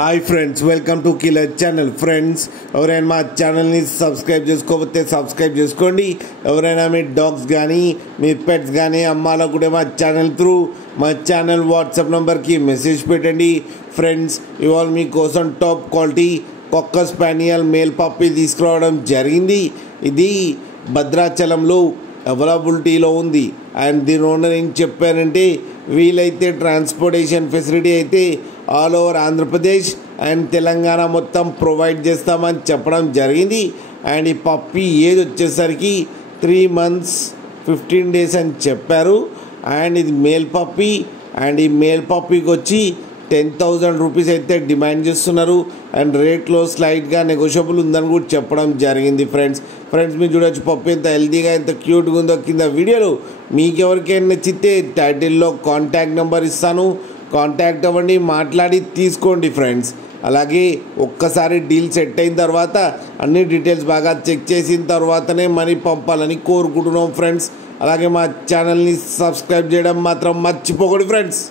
Hi friends, welcome to killer channel. Friends, ఎవరైనా మా ఛానల్ని సబ్స్క్రైబ్ చేసుకోకపోతే సబ్స్క్రైబ్ చేసుకోండి. ఎవరైనా మీ డాగ్స్ కానీ మీ పెట్స్ కానీ అమ్మాలనుకుంటే మా ఛానల్ త్రూ మా ఛానల్ వాట్సాప్ నెంబర్కి మెసేజ్ పెట్టండి. ఫ్రెండ్స్, ఇవాళ మీకోసం top quality cocker spaniel male puppy తీసుకురావడం జరిగింది. ఇది భద్రాచలంలో అవైలబిలిటీలో ఉంది. అండ్ దీని ఓనర్ ఏం చెప్పారంటే, వీలైతే ట్రాన్స్పోర్టేషన్ ఫెసిలిటీ అయితే all over Andhra Pradesh and Telangana మొత్తం ప్రొవైడ్ చేస్తామని చెప్పడం జరిగింది. అండ్ ఈ పప్పీ ఏజ్ వచ్చేసరికి 3 months 15 days అని చెప్పారు. అండ్ ఇది మేల్ పప్పీ. అండ్ ఈ మేల్ పప్పీకి వచ్చి 10,000 రూపీస్ అయితే డిమాండ్ చేస్తున్నారు. అండ్ రేట్లో స్లైట్గా నెగోషియబుల్ ఉందని కూడా చెప్పడం జరిగింది. ఫ్రెండ్స్ మీరు చూడొచ్చు పప్పీ ఎంత హెల్తీగా ఎంత క్యూట్గా ఉందో కింద వీడియోలో. మీకు ఎవరికైనా నచ్చితే టైటిల్లో కాంటాక్ట్ నెంబర్ ఇస్తాను, కాంటాక్ట్ అవ్వండి, మాట్లాడి తీసుకోండి. ఫ్రెండ్స్, అలాగే ఒక్కసారి డీల్ సెట్ అయిన తర్వాత అన్ని డీటెయిల్స్ బాగా చెక్ చేసిన తర్వాతనే మనీ పంపాలని కోరుకుంటున్నాం. ఫ్రెండ్స్, అలాగే మా ఛానల్ని సబ్స్క్రైబ్ చేయడం మాత్రం మర్చిపోకండి. ఫ్రెండ్స్.